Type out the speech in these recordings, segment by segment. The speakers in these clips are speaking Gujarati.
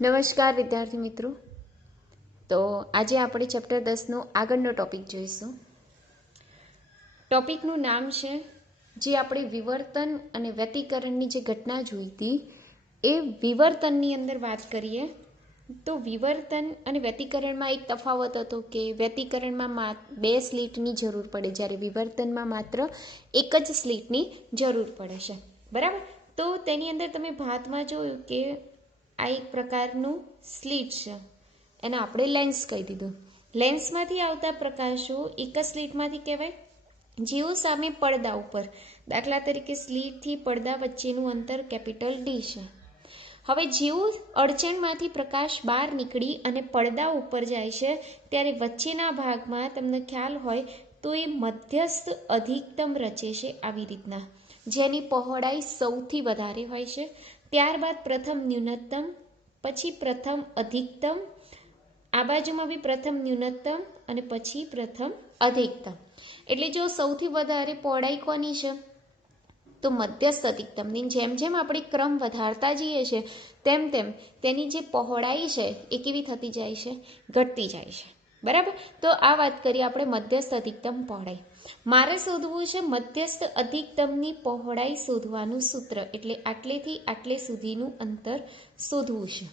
નમસ્કાર વિદ્યાર્થી મિત્રો. તો આજે આપણે ચેપ્ટર 10નો આગળનો ટોપિક જોઈશું. ટોપિકનું નામ છે જે આપણે વિવર્તન અને વ્યતિકરણની જે ઘટના જોઈ હતી એ વિવર્તનની અંદર વાત કરીએ તો વિવર્તન અને વ્યતિકરણમાં એક તફાવત હતો કે વ્યતિકરણમાં 2 સ્લીટની જરૂર પડે જ્યારે વિવર્તનમાં માત્ર એક જ સ્લીટની જરૂર પડે છે. બરાબર. તો તેની અંદર તમે ભાતમાં જોયું કે આ એક પ્રકારનું સ્લીટ છે, એને આપણે લેન્સ કહી દીધું. લેન્સમાંથી આવતા પ્રકાશો એક જ સ્લીટમાંથી કહેવાય. જેઓ સામે પડદા ઉપર, દાખલા તરીકે સ્લીટથી પડદા વચ્ચેનું અંતર કેપિટલ ડી છે. હવે જેવું અડચણમાંથી પ્રકાશ બહાર નીકળી અને પડદા ઉપર જાય છે ત્યારે વચ્ચેના ભાગમાં તમને ખ્યાલ હોય તો એ મધ્યસ્થ અધિકતમ રચે છે આવી રીતના, જેની પહોળાઈ સૌથી વધારે હોય છે. ત્યારબાદ પ્રથમ ન્યૂનતમ, પછી પ્રથમ અધિકતમ, આ બાજુમાં બી પ્રથમ ન્યૂનતમ અને પછી પ્રથમ અધિકતમ. એટલે જો સૌથી વધારે પહોળાઈ કોની છે તો મધ્યસ્થ અધિકતમની. જેમ જેમ આપણે ક્રમ વધારતા જઈએ છીએ તેમ તેમ તેની જે પહોળાઈ છે એ કેવી થતી જાય છે? ઘટતી જાય છે. બરાબર. તો આ વાત કરીએ આપણે મધ્યસ્થ અધિકતમ પહોળાઈ. મારે શોધવું છે મધ્યસ્થ અધિકતમની પહોળાઈ શોધવાનું સૂત્ર, એટલે આટલેથી આટલે સુધીનું અંતર શોધવું છે.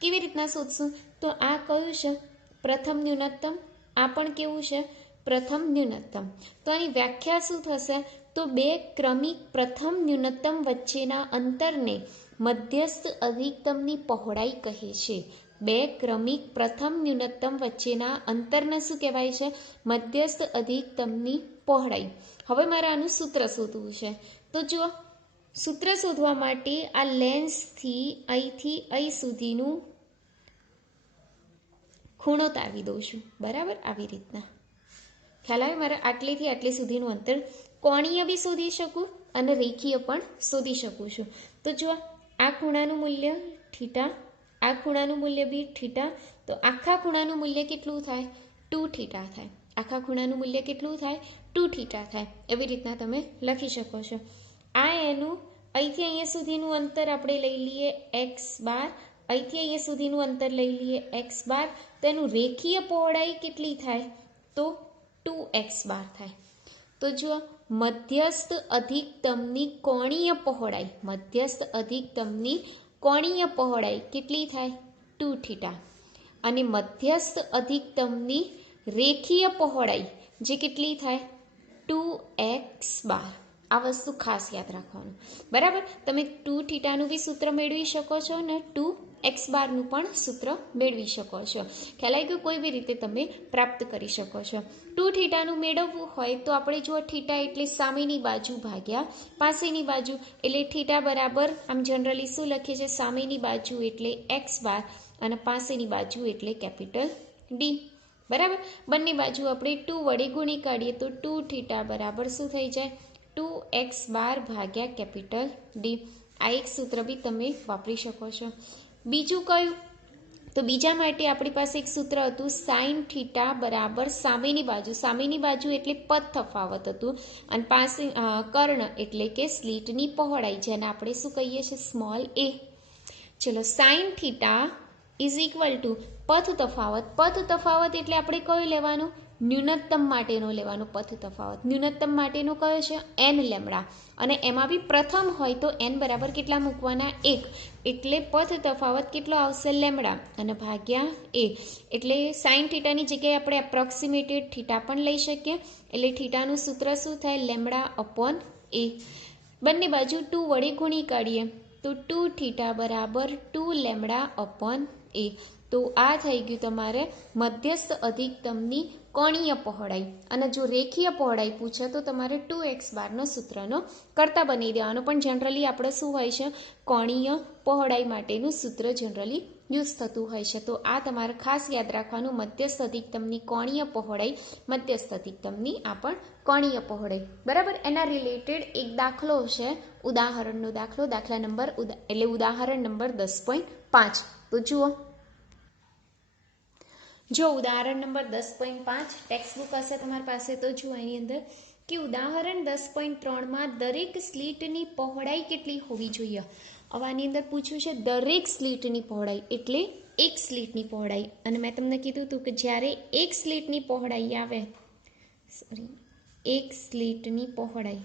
કેવી રીતના શોધશું? તો આ કયું છે? પ્રથમ ન્યૂનતમ. આ પણ કેવું છે? પ્રથમ ન્યૂનતમ. તો આની વ્યાખ્યા શું થશે? તો બે ક્રમિક પ્રથમ ન્યૂનતમ વચ્ચેના અંતરને મધ્યસ્થ અધિકતમની પહોળાઈ કહે છે. બે ક્રમિક પ્રથમ ન્યૂનતમ વચ્ચેના અંતરને શું કહેવાય છે? મધ્યસ્થ અધિકતમની પહોળાઈ. હવે મારે આનું સૂત્ર શોધવું છે. તો જુઓ, સૂત્ર શોધવા માટે આ લેન્સથી અહીં સુધીનું ખૂણો તારવી દઉં છું. બરાબર, આવી રીતના ખ્યાલ આવે? મારે આટલેથી આટલે સુધીનું અંતર કોણીય બી શોધી શકું અને રેખીય પણ શોધી શકું છું. તો જુઓ, આ ખૂણાનું મૂલ્ય થીટા, આ ખૂણાનું મૂલ્ય બી થીટા. તો આખા ખૂણાનું મૂલ્ય કેટલું થાય? 2 થીટા થાય. આખા ખૂણાનું મૂલ્ય કેટલું થાય? 2 થીટા થાય. એવી રીતના તમે લખી શકો છો. આ એનું અહીંથી અહીંયા સુધીનું અંતર આપણે લઈ લઈએ x બાર, અહીંથી અહીંયા સુધીનું અંતર લઈ લઈએ x બાર. તો એનું રેખીય પહોળાઈ કેટલી થાય? તો 2x બાર થાય. તો જુઓ, મધ્યસ્થ અધિકતમની કોણીય પહોળાઈ, મધ્યસ્થ અધિકતમની કોણીય પહોળાઈ કેટલી થાય? 2 થીટા. અને મધ્યસ્થ અધિકતમની રેખીય પહોળાઈ જે કેટલી થાય? 2x બાર. આ વસ્તુ ખાસ યાદ રાખવાનું. બરાબર. તમે 2 થીટાનું બી સૂત્ર મેળવી શકો છો અને 2x બારનું પણ સૂત્ર મેળવી શકો છો. ખ્યાલ આવી ગયો? કોઈ બી રીતે તમે પ્રાપ્ત કરી શકો છો. 2 થીટાનું મેળવવું હોય તો આપણે જુઓ, થીટા એટલે સામેની બાજુ ભાગ્યા પાસેની બાજુ. એટલે થીટા બરાબર આમ જનરલી શું લખીએ છીએ? સામેની બાજુ એટલે x બાર અને પાસેની બાજુ એટલે કેપિટલ ડી. બરાબર. બંને બાજુ આપણે 2 વડે ગુણી કાઢીએ તો 2 થીટા બરાબર શું થઈ જાય? 2x બાર ભાગ્યા કેપિટલ ડી. આ એક સૂત્ર બી તમે વાપરી શકો છો. બીજું કયું? તો બીજા માટે આપણી પાસે એક સૂત્ર હતું, સાઇન થીટા બરાબર સામેની બાજુ. સામેની બાજુ એટલે પદ તફાવત હતું અને પાસે કર્ણ એટલે કે સ્લીટની પહોળાઈ, જેને આપણે શું કહીએ છીએ? Small a. ચલો, sine theta is equal to પથ તફાવત. પથ તફાવત એટલે આપણે કયો લેવાનો? ન્યૂનતમ માટેનો લેવાનો પથ તફાવત. ન્યૂનતમ માટેનો કયો છે? n lambda. અને એમાં બી પ્રથમ હોય તો n બરાબર કેટલા મૂકવાના? 1. એટલે પથ તફાવત કેટલો આવશે? લેમડા અને ભાગ્યા a. એટલે સાઇન થીટાની જગ્યાએ આપણે એપ્રોક્સિમેટેડ થીટા પણ લઈ શકીએ. એટલે થીટાનું સૂત્ર શું થાય? Lambda upon a. બંને બાજુ 2 વડે ગુણી કાઢીએ તો 2 થીટા બરાબર 2 લેમડા અપોન a. તો આ થઈ ગયું તમારે મધ્યસ્થ અધિકતમની કોણીય પહોળાઈ. અને જો રેખીય પહોળાઈ પૂછે તો તમારે 2x બારનો સૂત્રનો કરતા બની દેવાનો. પણ જનરલી આપણે શું હોય છે? કોણીય પહોળાઈ માટેનું સૂત્ર જનરલી યુઝ થતું હોય છે. તો આ તમારે ખાસ યાદ રાખવાનું, મધ્યસ્થ અધિકતમની કોણીય પહોળાઈ, મધ્યસ્થ અધિકતમની આ પણ કોણીય પહોળાઈ. બરાબર. એના રિલેટેડ એક દાખલો છે, ઉદાહરણનો દાખલો, દાખલા નંબર એટલે ઉદાહરણ નંબર 10.5. તો જુઓ, જો ઉદાહરણ નંબર 10.5 ટેક્સ્ટબુક હશે તમારી પાસે તો જુઓ એની અંદર કે ઉદાહરણ 10.3માં દરેક સ્લીટની પહોળાઈ કેટલી હોવી જોઈએ? હવે આની અંદર પૂછ્યું છે દરેક સ્લીટની પહોળાઈ એટલે એક સ્લીટની પહોળાઈ, અને મેં તમને કીધું હતું કે જ્યારે એક સ્લીટની પહોળાઈ આવે, એક સ્લીટની પહોળાઈ,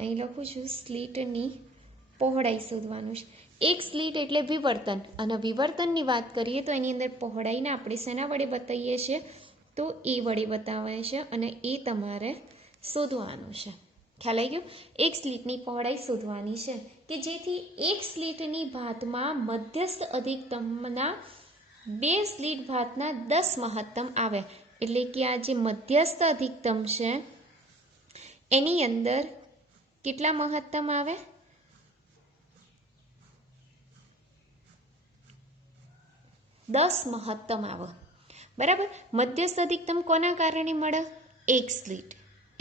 અહીં લખું છું સ્લીટની પહોળાઈ શોધવાનું છે. એક સ્લીટ એટલે વિવર્તન, અને વિવર્તનની વાત કરીએ તો એની અંદર પહોળાઈને આપણે શેના વડે બતાવીએ છીએ, તો એ વડે બતાવે છે, અને એ તમારે શોધવાનું છે. ખ્યાલ આવી ગયો? એક સ્લીટની પહોળાઈ શોધવાની છે કે જેથી એક સ્લીટની ભાતમાં મધ્યસ્થ અધિકતમના 2 સ્લીટ ભાતના 10 મહત્તમ આવે. એટલે કે આ જે મધ્યસ્થ અધિકતમ છે એની અંદર કેટલા મહત્તમ આવે? 10 મહત્તમ આવે. બરાબર. મધ્યસ્થ અધિકતમ કોના કારણે મળે? એક સ્લીટ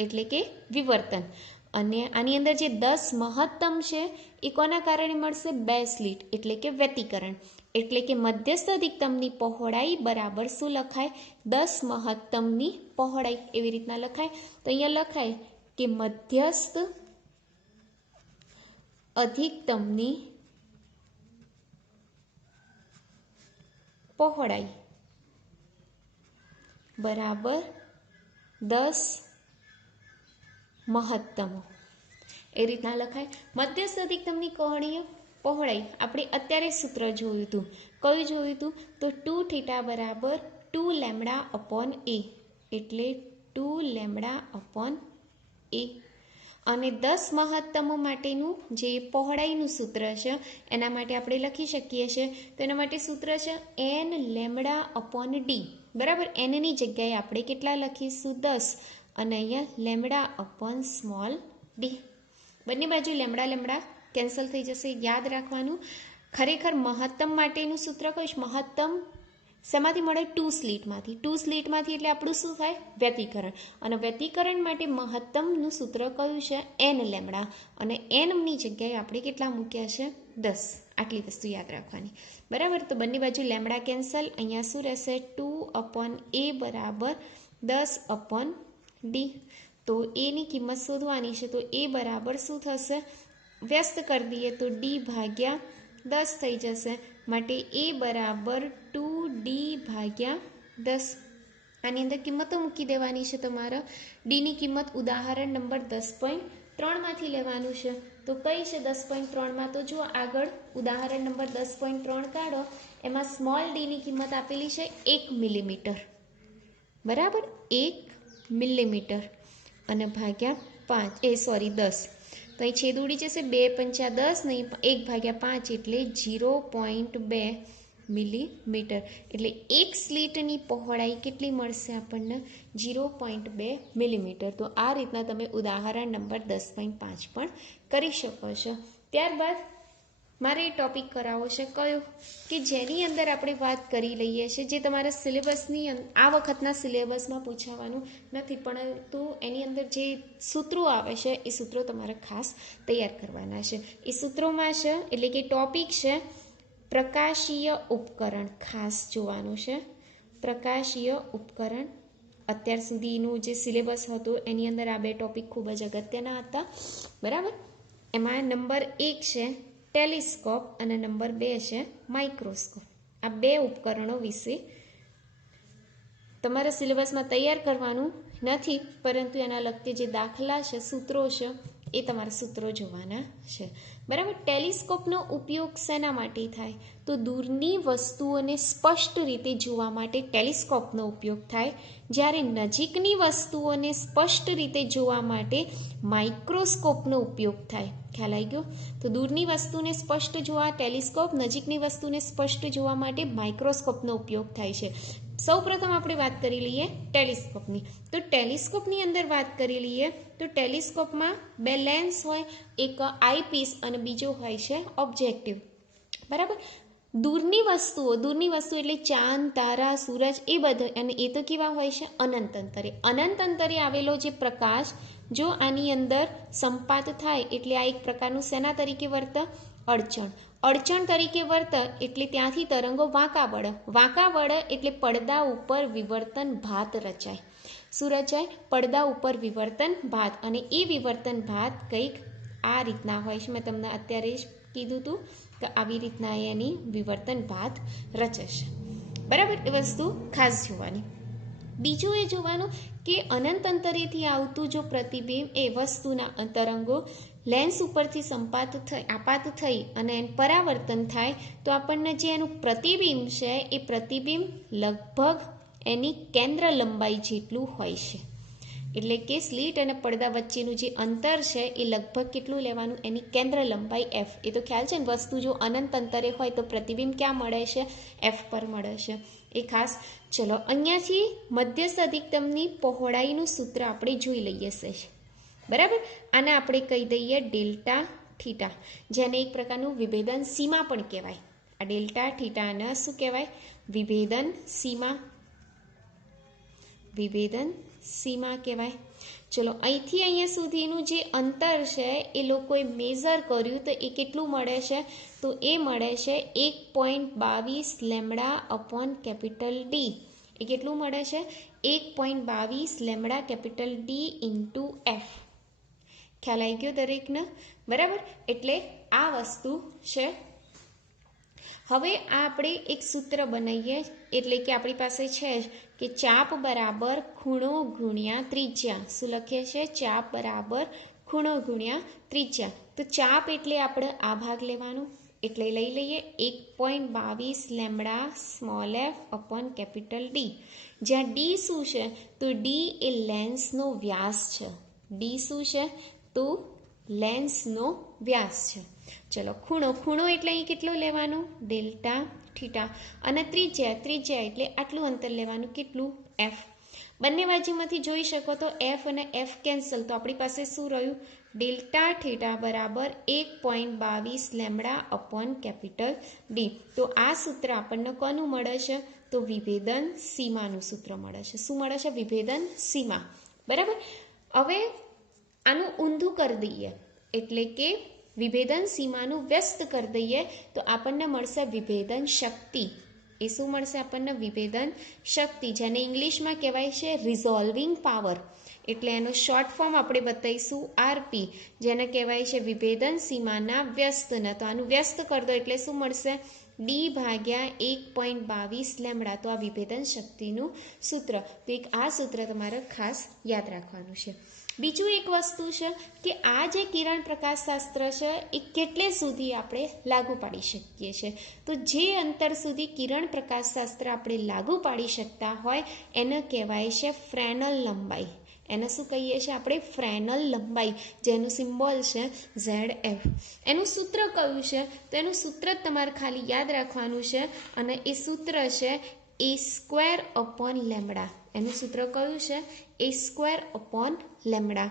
એટલે કે વિવર્તન. અને આની અંદર જે 10 મહત્તમ છે એ કોના કારણે મળશે? 2 સ્લીટ એટલે કે વ્યતિકરણ. એટલે કે મધ્યસ્થ અધિકતમની પહોળાઈ બરાબર શું લખાય? 10 મહત્તમની પહોળાઈ. એવી રીતના લખાય. તો અહીંયા લખાય કે મધ્યસ્થ અધિકતમની પહોળાઈ બરાબર 10 મહત્તમો. એ રીતના લખાય. મધ્યસ્થ અધિકતમની કોણીય પહોળાઈ આપણે અત્યારે સૂત્ર જોયું હતું. કયું જોયું હતું? તો 2θ બરાબર 2 લેમ્બડા અપોન a, એટલે 2 લેમ્બડા અપોન a. અને 10 મહત્તમો માટેનું જે પહોળાઈનું સૂત્ર છે એના માટે આપણે લખી શકીએ છીએ. તો એના માટે સૂત્ર છે n લેમ્બડા અપોન d. બરાબર. એનની જગ્યાએ આપણે કેટલા લખીશું? 10, અને અહીંયા લેમ્બડા અપોન સ્મોલ d. બંને બાજુ લેમ્બડા લેમ્બડા કેન્સલ થઈ જશે. યાદ રાખવાનું, ખરેખર મહત્તમ માટેનું સૂત્ર કયું છે? મહત્તમ શેમાંથી મળે? 2 સ્લીટમાંથી. 2 સ્લીટમાંથી એટલે આપણું શું થાય? વ્યતિકરણ. અને વ્યતિકરણ માટે મહત્તમનું સૂત્ર કયું છે? n lambda. અને nની જગ્યાએ આપણે કેટલા મૂક્યા છે? 10. આટલી વસ્તુ યાદ રાખવાની. બરાબર. તો બંને બાજુ લેમ્બડા કેન્સલ. અહીંયા શું રહેશે? 2 અપોન a બરાબર 10 અપોન d. તો એની કિંમત શોધવાની છે. તો એ બરાબર શું થશે? વ્યસ્ત કરી દઈએ તો d ભાગ્યા 10 થઈ જશે. માટે એ બરાબર 2d ભાગ્યા 10. આની અંદર કિંમતો મૂકી દેવાની છે તમારે. ડીની કિંમત ઉદાહરણ નંબર 10.3માંથી લેવાનું છે. તો કઈ છે 10.3માં? તો જુઓ આગળ ઉદાહરણ નંબર 10.3 કાઢો. એમાં સ્મોલ ડીની કિંમત આપેલી છે 1 મિલીમીટર. બરાબર. 1 મિલીમીટર અને ભાગ્યા 10. તો અહીં છેદ ઉડી જશે. 2 પંચા 10 નહીં, 1 ભાગ્યા 5 એટલે 0.2 મિલીમીટર. એટલે એક સ્લીટની પહોળાઈ કેટલી મળશે આપણને? 0.2 મિલીમીટર. તો આ રીતના તમે ઉદાહરણ નંબર 10.5 પણ કરી શકો છો. ત્યારબાદ મારે એ ટોપિક કરાવો છે કયો? કે જેની અંદર આપણે વાત કરી લઈએ છીએ, જે તમારા સિલેબસની આ વખતના સિલેબસમાં પૂછાવાનું નથી, પરંતુ એની અંદર જે સૂત્રો આવે છે એ સૂત્રો તમારે ખાસ તૈયાર કરવાના છે. એ સૂત્રોમાં છે એટલે કે ટોપિક છે પ્રકાશીય ઉપકરણ. ખાસ જોવાનું છે પ્રકાશીય ઉપકરણ. અત્યાર સુધીનું જે સિલેબસ હતું એની અંદર આ 2 ટોપિક ખૂબ જ અગત્યના હતા. બરાબર. એમાં નંબર 1 છે ટેલિસ્કોપ અને નંબર 2 છે માઇક્રોસ્કોપ. આ 2 ઉપકરણો વિશે તમારા સિલેબસમાં તૈયાર કરવાનું નથી, પરંતુ એના લગતી જે દાખલા છે, સૂત્રો છે, એ તમારા સૂત્રો જોવાના છે. બરાબર. ટેલિસ્કોપનો ઉપયોગ શેના માટે થાય? તો દૂરની વસ્તુઓને સ્પષ્ટ રીતે જોવા માટે ટેલિસ્કોપનો ઉપયોગ થાય. જ્યારે નજીકની વસ્તુઓને સ્પષ્ટ રીતે જોવા માટે માઇક્રોસ્કોપનો ઉપયોગ થાય. ખ્યાલ આવી ગયો? તો દૂરની વસ્તુને સ્પષ્ટ જોવા ટેલિસ્કોપ, નજીકની વસ્તુને સ્પષ્ટ જોવા માટે માઇક્રોસ્કોપનો ઉપયોગ થાય છે. સૌપ્રથમ આપણે વાત કરી લઈએ ટેલિસ્કોપની. તો ટેલિસ્કોપની અંદર વાત કરી લઈએ તો ટેલિસ્કોપમાં 2 લેન્સ હોય, એક આઈપીસ અને બીજો હોય છે ઓબ્જેક્ટિવ. બરાબર. દૂરની વસ્તુઓ એટલે ચાંદ, તારા, સૂરજ, એ બધા, અને એ તો કેવા હોય છે? અનંત અંતરે. અનંત અંતરે આવેલો જે પ્રકાશ, જો આની અંદર સંપાત થાય એટલે આ એક પ્રકારનું શેના તરીકે વર્તે? અડચણ તરીકે વર્તે. એટલે ત્યાંથી તરંગો વાંકા વળે એટલે પડદા ઉપર વિવર્તન ભાત રચાય. શું રચાય? પડદા ઉપર વિવર્તન ભાત. અને એ વિવર્તન ભાત કંઈક આ રીતના હોય છે. મેં તમને અત્યારે જ કીધું હતું કે આવી રીતના એની વિવર્તન ભાત રચે છે. બરાબર, એ વસ્તુ ખાસ જોવાની. બીજું એ જોવાનું કે અનંત અંતરેથી આવતું જો પ્રતિબિંબ એ વસ્તુના તરંગો લેન્સ ઉપરથી આપાત થઈ અને પરાવર્તન થાય તો આપણને જે એનું પ્રતિબિંબ છે એ પ્રતિબિંબ લગભગ એની કેન્દ્ર લંબાઈ જેટલું હોય છે. એટલે કે સ્લીટ અને પડદા વચ્ચેનું જે અંતર છે એ લગભગ કેટલું લેવાનું, એની કેન્દ્ર લંબાઈ એફ. એ તો ખ્યાલ છે ને, વસ્તુ જો અનંત અંતરે હોય તો પ્રતિબિંબ ક્યાં મળે છે? એફ પર મળે છે. એ ખાસ. ચલો, અહીંયાથી મધ્યસ્થ અધિકતમની પહોળાઈનું સૂત્ર આપણે જોઈ લઈએ છે. બરાબર, આને આપણે કહી દઈએ ડેલ્ટા થીટા, જેને એક પ્રકારનું વિભેદન સીમા પણ કહેવાય. આ ડેલ્ટા થીટાને શું કહેવાય? વિભેદન સીમા. વિભેદન સીમા કહેવાય. ચલો, અહીંથી અહીંયા સુધીનું જે અંતર છે એ લોકોએ મેઝર કર્યું તો એ કેટલું મળે છે? તો એ મળે છે 1.22 લેમ્ડા અપોન કેપિટલ ડી. એ કેટલું મળે છે? 1.22 lambda capital D into F. ખ્યાલ આવી ગયો દરેકને? બરાબર, એટલે આ વસ્તુ છે. હવે આપણે એક સૂત્ર બનાવીએ, એટલે કે આપણી પાસે છે જ કે ચાપ બરાબર ખૂણો ગુણ્યા ત્રિજ્યા. શું લખીએ છીએ? ચાપ બરાબર ખૂણો ગુણ્યા ત્રિજ્યા. તો ચાપ એટલે આપણે આ ભાગ લેવાનો, એટલે લઈ લઈએ 1.22 lambda small F upon capital D. જ્યાં ડી શું છે? તો ડી એ લેન્સનો વ્યાસ છે. ડી શું છે? તો લેન્સનો વ્યાસ છે. ચલો, ખૂણો એટલે અહીં કેટલો લેવાનો? Delta theta. અને ત્રિજ્યા એટલે આટલું અંતર લેવાનું. કેટલું? એફ. બંને બાજુમાંથી જોઈ શકો તો એફ અને એફ કેન્સલ, તો આપણી પાસે શું રહ્યું? ડેલ્ટા થીટા બરાબર 1.22 લેમ્ડા અપોન કેપિટલ ડી. તો આ સૂત્ર આપણને કોનું મળે છે? તો વિભેદન સીમાનું સૂત્ર મળે છે. શું મળે છે? વિભેદન સીમા. બરાબર, હવે આનું ઊંધું કરી દઈએ, એટલે કે વિભેદન સીમાનું વ્યસ્ત કરી દઈએ તો આપણને મળશે વિભેદન શક્તિ. એ શું મળશે આપણને? વિભેદન શક્તિ, જેને ઇંગ્લિશમાં કહેવાય છે રિઝોલ્વિંગ પાવર. એટલે એનો શોર્ટ ફોર્મ આપણે બતાવીશું આરપી, જેને કહેવાય છે વિભેદન સીમાના વ્યસ્તને. તો આનું વ્યસ્ત કરી દો એટલે શું મળશે? ડી ભાગ્યા 1.22 લેમ્ડા. તો આ વિભેદન શક્તિનું સૂત્ર. તો એક આ સૂત્ર તમારે ખાસ યાદ રાખવાનું છે. બીજું એક વસ્તુ છે કે આ જે કિરણ પ્રકાશશાસ્ત્ર છે એ કેટલે સુધી આપણે લાગુ પાડી શકીએ છીએ? તો જે અંતર સુધી કિરણ પ્રકાશશાસ્ત્ર આપણે લાગુ પાડી શકતા હોય એને કહેવાય છે ફ્રેનલ લંબાઈ. એને શું કહીએ છીએ આપણે? ફ્રેનલ લંબાઈ, જેનું સિમ્બોલ છે ZF. એનું સૂત્ર કયું છે? તો એનું સૂત્ર જ તમારે ખાલી યાદ રાખવાનું છે, અને એ સૂત્ર છે A² અપોન લેમ્ડા. એનું સૂત્ર કયું છે? A² upon lambda.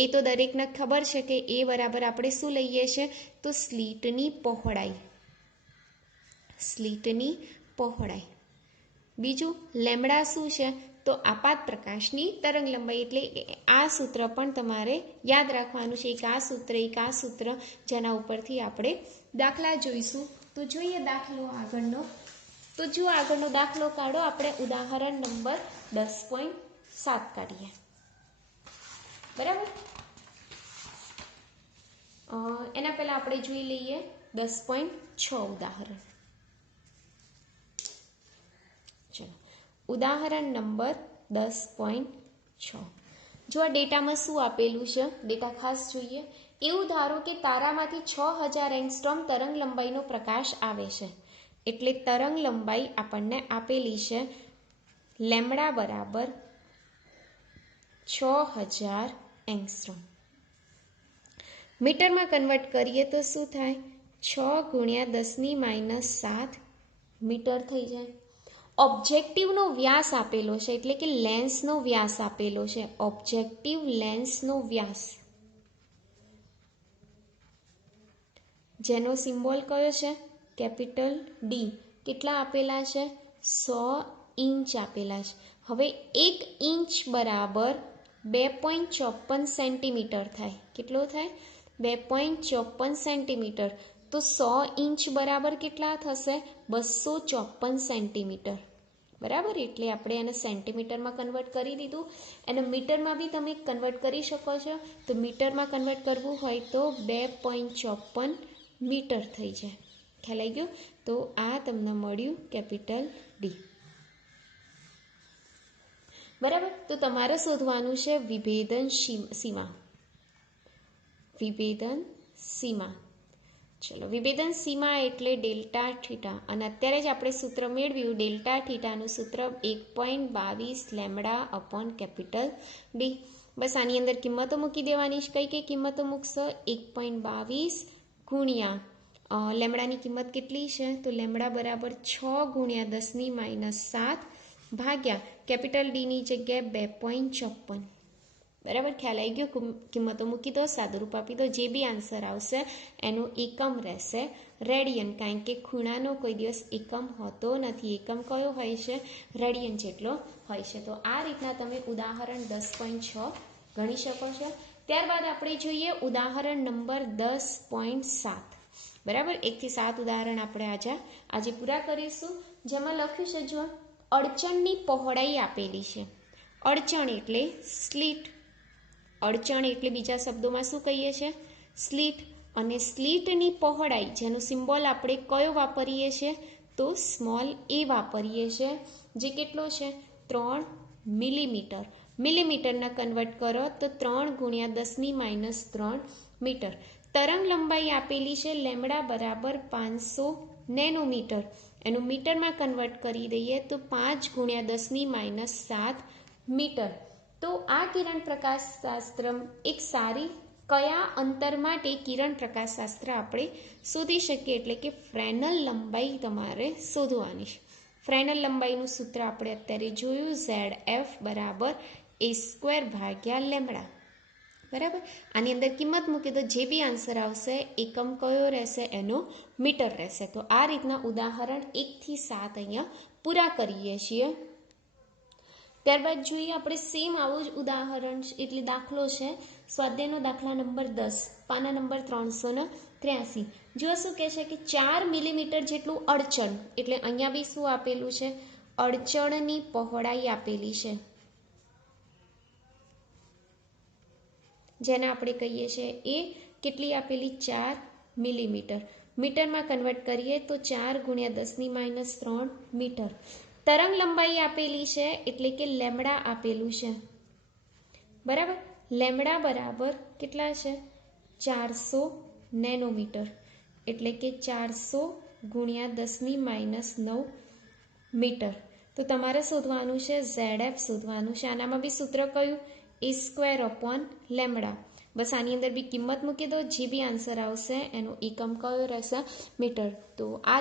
એ તો દરેકને ખબર છે કે એ બરાબર આપણે શું લઈએ છીએ? તો સ્લીટની પહોળાઈ. સ્લીટની પહોળાઈ. બીજું લેમ્ડા શું છે? તો આપાત પ્રકાશની તરંગ લંબાઈ. એટલે આ સૂત્ર પણ તમારે યાદ રાખવાનું છે. એક આ સૂત્ર જેના ઉપરથી આપણે દાખલા જોઈશું. તો જોઈએ દાખલો આગળનો. તો જો આગળનો દાખલો કાઢો, આપણે ઉદાહરણ નંબર 10.7 કાઢીએ. બરાબર, એના પહેલા આપણે જોઈ લઈએ 10.6 ઉદાહરણ. ચલો, ઉદાહરણ નંબર 10.6. જો આ ડેટામાં શું આપેલું છે? ડેટા ખાસ જોઈએ. એવું ધારો કે તારામાંથી 6000 એંગસ્ટ્રોમ તરંગ લંબાઈનો પ્રકાશ આવે છે. એટલે તરંગ લંબાઈ આપણને આપેલી છે લેમ્ડા બરાબર 6000 એંગસ્ટ્રોમ. મીટરમાં કન્વર્ટ કરીએ તો શું થાય? 6 × 10⁻⁷ મીટર થઈ જાય. ઓબ્જેક્ટિવનો વ્યાસ આપેલો છે, એટલે કે લેન્સનો વ્યાસ આપેલો છે. ઓબ્જેક્ટિવ લેન્સનો વ્યાસ, જેનો સિમ્બોલ કયો છે? Capital D. કેટલા આપેલા છે? 100 ઇંચ આપેલા છે. હવે 1 ઇંચ બરાબર 2.54 સેન્ટીમીટર થાય. કેટલો થાય? 2.54 સેન્ટીમીટર. તો 100 ઇંચ બરાબર કેટલા થશે? 254 સેન્ટીમીટર. બરાબર, એટલે આપણે એને સેન્ટીમીટરમાં કન્વર્ટ કરી દીધું. એને મીટરમાં બી તમે કન્વર્ટ કરી શકો છો. તો મીટરમાં કન્વર્ટ કરવું હોય તો 2.54 મીટર થઈ જાય. ખ્યાલ આવી ગયો? તો આ તમને મળ્યું કેપિટલ ડી. બરાબર, તો તમારે શોધવાનું છે વિભેદન સીમા. વિભેદન સીમા. ચલો, વિભેદન સીમા એટલે ડેલ્ટા થીટા. અને અત્યારે જ આપણે સૂત્ર મેળવ્યું, ડેલ્ટા થીટાનું સૂત્ર 1.22 લેમ્બડા અપોન કેપિટલ ડી. બસ આની અંદર કિંમતો મૂકી દેવાની છે. કઈ કઈ કિંમતો મૂકશો? 1.22 ગુણ્યા લેમ્બડાની કિંમત કેટલી છે? તો લેમ્બડા બરાબર 6 ગુણ્યા 10⁻7 ભાગ્યા કેપિટલ ડીની જગ્યાએ 2.54. બરાબર, ખ્યાલ આવી ગયો? કિંમતો મૂકી દો, સાદુરૂપ આપી દો. જે બી આન્સર આવશે એનો એકમ રહેશે રેડિયન, કારણ કે ખૂણાનો કોઈ દિવસ એકમ હોતો નથી. એકમ કયો હોય છે? રેડિયન જેટલો હોય છે. તો આ રીતના તમે ઉદાહરણ 10.6 ગણી શકો છો. ત્યારબાદ આપણે જોઈએ ઉદાહરણ નંબર 10.7. બરાબર, 1 થી 7 ઉદાહરણ આપણે આજે પૂરા કરીશું. જેમાં લખ્યું છે, જો અડચણની પહોળાઈ આપેલી છે. અડચણ એટલે સ્લીટ. અડચણ એટલે બીજા શબ્દોમાં શું કહીએ છીએ? સ્લીટ. અને સ્લીટની પહોળાઈ, જેનો સિમ્બોલ આપણે કયો વાપરીએ છીએ? તો સ્મોલ એ વાપરીએ છીએ. જે કેટલો છે? 3 મિલીમીટર. મિલીમીટરના કન્વર્ટ કરો તો 3 ગુણ્યા 10⁻³ મીટર. તરંગ લંબાઈ આપેલી છે લેમ્બડા બરાબર 500 નેનોમીટર. એનું મીટરમાં કન્વર્ટ કરી દઈએ તો 5 ગુણ્યા 10⁻7 મીટર. તો આ કિરણ પ્રકાશશાસ્ત્ર એક સારી કયા અંતર માટે કિરણ પ્રકાશશાસ્ત્ર આપણે શોધી શકીએ? એટલે કે ફ્રેનલ લંબાઈ તમારે શોધવાની છે. ફ્રેનલ લંબાઈનું સૂત્ર આપણે અત્યારે જોયું, ZF બરાબર A² ભાગ્યા લેમ્બડા. બરાબર, આની અંદર કિંમત મૂકી દો. જે બી આન્સર આવશે એકમ કયો રહેશે? એનો મીટર રહેશે. તો આ રીતના ઉદાહરણ 1 થી 7 અહીંયા પૂરા કરીએ છીએ. ત્યારબાદ જોઈએ આપણે સેમ આવું જ ઉદાહરણ એટલે દાખલો છે, સ્વાધ્યાયનો દાખલા નંબર 10, પાના નંબર 383. જો શું કહે છે કે 4 મિલીમીટર જેટલું અડચણ, એટલે અહીંયા બી શું આપેલું છે? અડચણની પહોળાઈ આપેલી છે, જેને આપણે કહીએ છીએ એ કેટલી આપેલી? 4 મિલીમીટર. મીટરમાં કન્વર્ટ કરીએ તો 4 ગુણ્યા 10⁻³ મીટર. તરંગ લંબાઈ આપેલી છે, એટલે કે લેમ્બડા આપેલું છે. બરાબર, લેમ્બડા બરાબર કેટલા છે? 400 નેનોમીટર. એટલે કે 400 ગુણ્યા 10⁻9 મીટર. તો તમારે શોધવાનું છે ZF શોધવાનું છે. આનામાં બી સૂત્ર કયું? A² upon lambda. બસ આની અંદર બી કિંમત મૂકી દો. જે બી આન્સર આવશે એનો એકમ કયો રહેશે? મીટર. તો આ